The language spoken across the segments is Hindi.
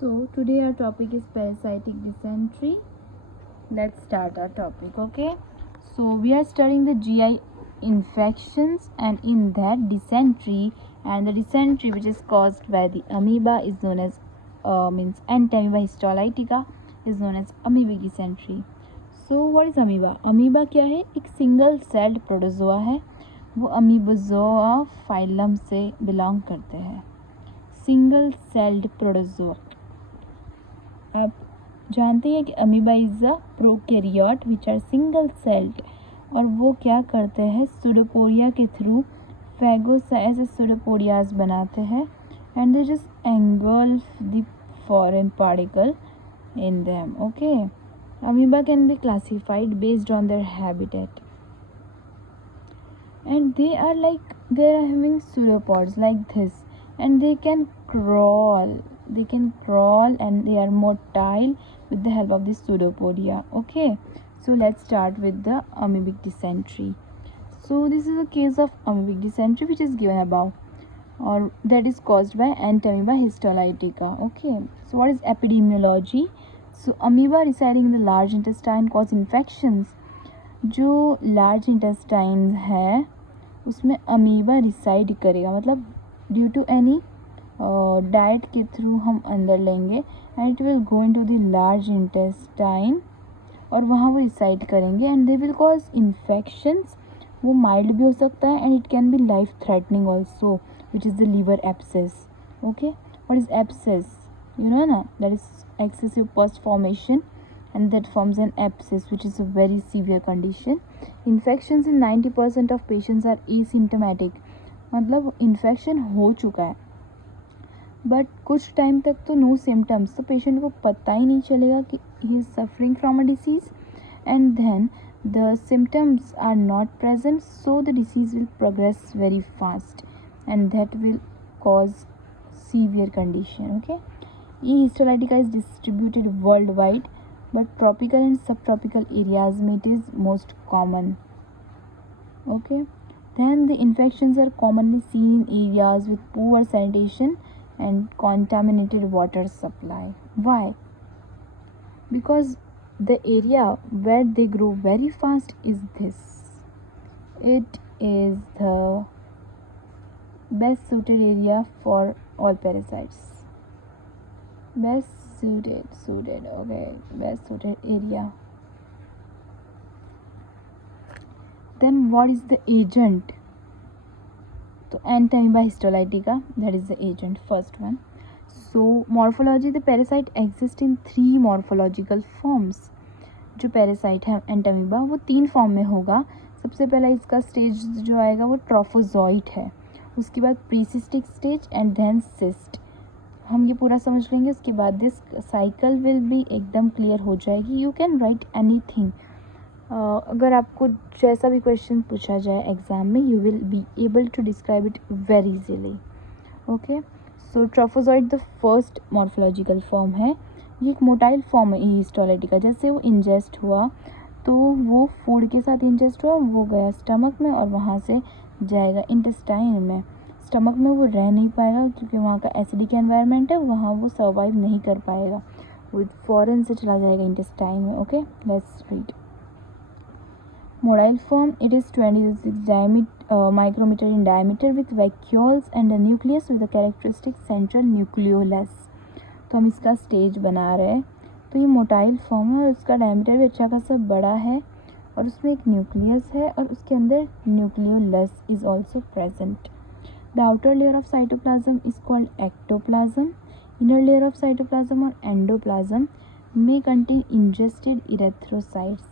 So today our topic is parasitic dysentery. Let's start our topic. Okay, so we are studying the GI infections, and in that dysentery, and the dysentery which is caused by the amoeba is known as AnanthNarayan histolytica is known as amoebic dysentery. So what is amoeba? Amoeba क्या है? एक सिंगल सेल्ड प्रोटोजोआ है. वो अमीबोजोआ फाइलम से बिलोंग करते हैं. Single celled protozoa. आप जानते हैं कि amoeba is a prokaryote which are single celled, और वो क्या करते हैं? सूडोपोडिया के थ्रू फैगोसाइट्स ऐसे सूडोपोडियाज बनाते हैं and they just engulf the foreign particle in them. Okay, amoeba can be classified based on their habitat, and they are having pseudopods like this, and they can crawl and they are motile with the help of the pseudopodia. Okay, so let's start with the amoebic dysentery. So this is a case of amoebic dysentery which is given above, or that is caused by AnanthNarayan histolytica. Okay, so what is epidemiology? So amoeba residing in the large intestine cause infections. जो लार्ज इंटेस्टाइन है उसमें अमीबा रिसाइड करेगा, मतलब ड्यू टू एनी डाइट के थ्रू हम अंदर लेंगे and it will go into the large intestine और वहाँ वो रिसाइड करेंगे and they will cause infections. वो माइल्ड भी हो सकता है and it can be life threatening also, which is the liver abscess. Okay, what is abscess? You know na, that is excessive pus formation and that forms an abscess, which is a very severe condition. Infections in 90% of patients are asymptomatic, मतलब इन्फेक्शन हो चुका है बट कुछ टाइम तक तो नो सिम्टम्स, तो पेशेंट को पता ही नहीं चलेगा कि he is suffering from a disease, and then the symptoms are not present, so the disease will progress very fast and that will cause severe condition. Okay, E.HISTOLYTICA is distributed worldwide, but tropical and subtropical areas में it is most common. Okay, then the infections are commonly seen in areas with poor sanitation and contaminated water supply. Why? Because the area where they grow very fast is this. It is the best suited area for all parasites. Best suited area. Then what is the agent? So AnanthNarayan histolytica, that is the agent, first one. So morphology, the parasite exists in 3 morphological forms. जो पैरासाइट है एंटामीबा वो 3 फॉर्म में होगा. सबसे पहला इसका स्टेज जो आएगा वो ट्रोफोजोइट है, उसके बाद precystic stage and then cyst. हम ये पूरा समझ लेंगे, उसके बाद दिस साइकिल विल बी एकदम क्लियर हो जाएगी. You can write anything. अगर आपको जैसा भी क्वेश्चन पूछा जाए एग्ज़ाम में, you will be able to describe it very easily. Okay, so trophozoite the first morphological form है. ये एक मोटाइल फॉर्म है हिस्टोलाइटिका. जैसे वो इंजेस्ट हुआ तो वो फूड के साथ इंजेस्ट हुआ, वो गया स्टमक में और वहाँ से जाएगा इंटेस्टाइन में. स्टमक में वो रह नहीं पाएगा क्योंकि वहाँ का एसिडिक एनवायरनमेंट है, वहाँ वो सर्वाइव नहीं कर पाएगा, वो फॉरेन से चला जाएगा इंटेस्टाइन में. Okay, let's read. Motile form, it is 26 micrometre in diameter with vacuoles and a nucleus with a characteristic central nucleolus. तो हम इसका स्टेज बना रहे हैं. तो ये मोटाइल फॉर्म है और उसका डायमीटर भी अच्छा खासा बड़ा है और उसमें एक न्यूक्लियस है और उसके अंदर nucleolus is also present. The outer layer of cytoplasm is called ectoplasm. Inner layer of cytoplasm or endoplasm may contain ingested erythrocytes.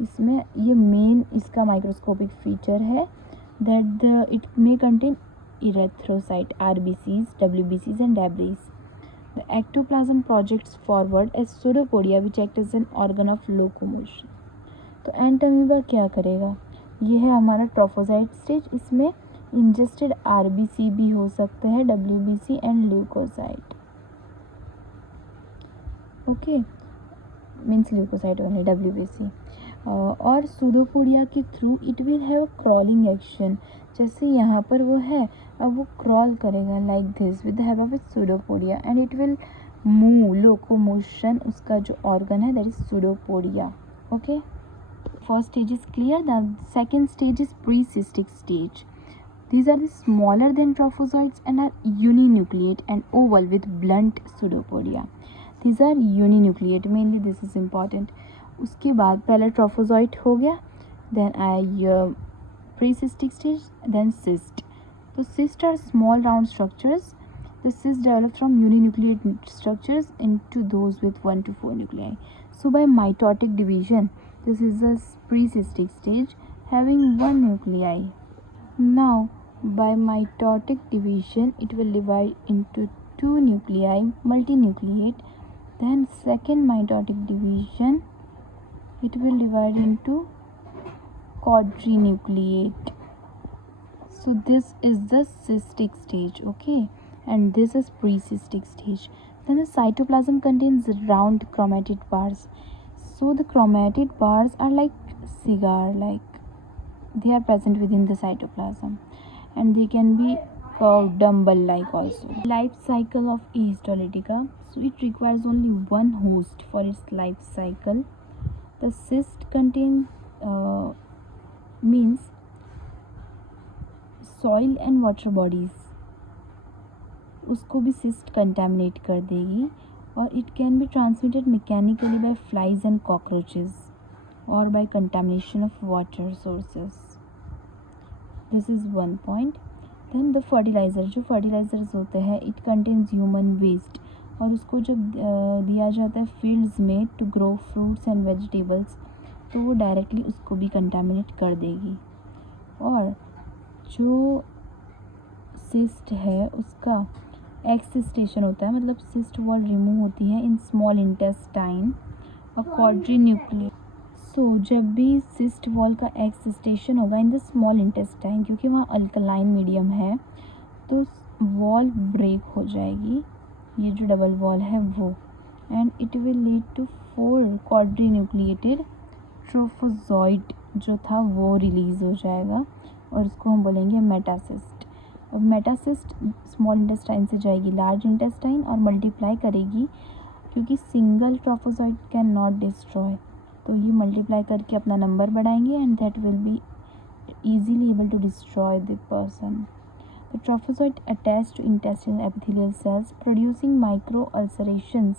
इसमें ये मेन इसका माइक्रोस्कोपिक फीचर है that it may contain erythrocyte, RBCs, WBCs and debris. The ectoplasm projects forward as pseudopodia which act as an organ of locomotion. तो एंटामीबा क्या करेगा? ये है हमारा ट्रोफोजाइट स्टेज. इसमें इंजेस्टेड आरबीसी भी हो सकते हैं, WBC and leucocyte. Okay, means leucocyte only, WBC. और सूडोपोडिया के through it will have a crawling action. जैसे यहाँ पर वो है, अब वो क्रॉल करेगा like this with the help of its pseudopodia and it will move locomotion उसका जो ऑर्गन है that is pseudopodia. Okay, first stage is clear. The second stage is pre-cystic stage. These are the smaller than trophozoites and are uninucleate and oval with blunt pseudopodia. These are uninucleate, mainly this is important. उसके बाद पहला ट्रोफोजॉइट हो गया, then pre-cystic stage, then cyst. So cysts are small round structures. The cysts develop from uninucleate structures into those with 1 to 4 nuclei. So by mitotic division, this is the pre-cystic stage having 1 nuclei. Now by mitotic division it will divide into 2 nuclei, multinucleate. Then second mitotic division it will divide into quadrinucleate. So this is the cystic stage, okay, and this is pre-cystic stage. Then the cytoplasm contains round chromatid bars. So the chromatid bars are like cigar, like they are present within the cytoplasm, and they can be curved dumbbell like also. Life cycle of E. histolytica. So it requires only one host for its life cycle. The cyst contains means soil and water bodies, उसको भी cyst contaminate कर देगी, और it can be transmitted mechanically by flies and cockroaches or by contamination of water sources. This is one point. Then the fertilizer, जो fertilizers होते हैं it contains human waste, और उसको जब दिया जाता है fields में to grow fruits and vegetables, तो वो डायरेक्टली उसको भी कंटामिनेट कर देगी. और जो सिस्ट है उसका एक्सिस्टेशन होता है, मतलब सिस्ट वॉल रिमूव होती है इन स्मॉल इंटेस्टाइन और क्वाड्रीन्यूक्लियर. सो जब भी सिस्ट वॉल का एक्सिस्टेशन होगा इन द स्मॉल इंटेस्टाइन, क्योंकि वहाँ अल्कलाइन मीडियम है, तो वॉल ब्रेक हो जाएगी, ये जो डबल वॉल है वो, and it will lead to 4 quadrinucleated trophozoite जो था वो रिलीज़ हो जाएगा, और उसको हम बोलेंगे मेटासिस्ट. और मेटासिस्ट स्मॉल इंटेस्टाइन से जाएगी लार्ज इंटेस्टाइन और मल्टीप्लाई करेगी, क्योंकि single trophozoite can not destroy, तो ये मल्टीप्लाई करके अपना नंबर बढ़ाएंगे and that will be easily able to destroy the person. The trophozoite attached to intestinal epithelial cells producing micro ulcerations.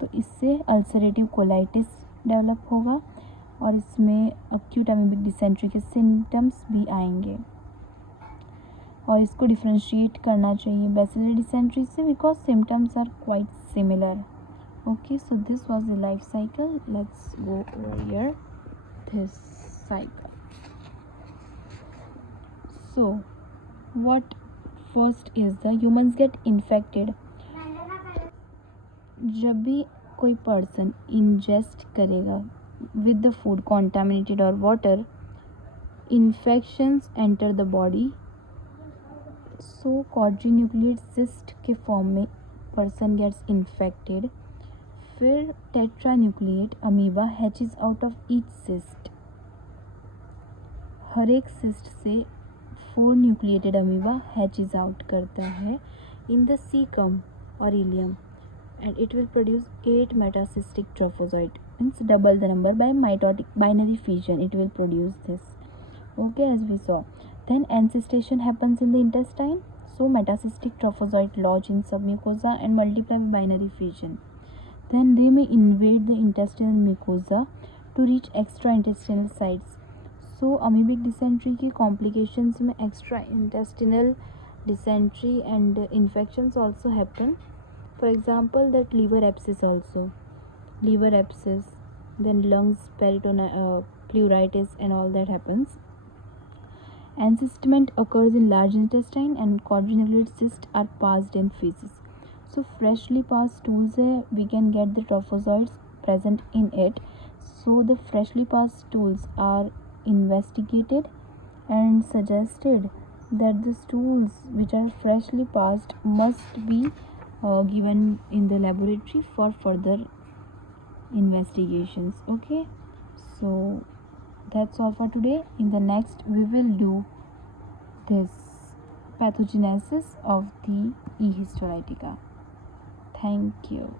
तो इससे अल्सरेटिव कोलाइटिस डेवलप होगा और इसमें अक्यूट अमीबिक डिसेंट्री के सिम्टम्स भी आएंगे, और इसको डिफ्रेंशिएट करना चाहिए बैसिलर डिसेंट्री से because symptoms are quite similar. Okay, so this was the life cycle. Let's go over here this cycle. So what first is the humans get infected. जब भी कोई पर्सन इंजेस्ट करेगा with the food contaminated or water, infections enter the body. So quadrinucleate cyst के फॉर्म में person gets infected. फिर tetranucleate amoeba hatches out of each cyst. हर एक सिस्ट से 4 न्यूक्लिएटेड अमीबा हैचेज आउट करता है इन द सीकम और ileum, and it will produce 8 metacystic trophozoite, means double the number by mitotic binary fission it will produce this. Okay, as we saw. Then ancestation happens in the intestine. So metacystic trophozoite lodge in submucosa and multiply by binary fission. Then they may invade the intestinal mucosa to reach extraintestinal sites. So amoebic dysentery की complications में extraintestinal dysentery and infections also happen. For example, that liver abscess also, liver abscess, then lungs pleuritis and all that happens. Encystment occurs in large intestine and quadrinucleate cysts are passed in feces. So freshly passed stools है, we can get the trophozoites present in it. So the freshly passed stools are investigated and suggested that the stools which are freshly passed must be given in the laboratory for further investigations. Okay, so that's all for today. In the next we will do this pathogenesis of the E. histolytica. Thank you.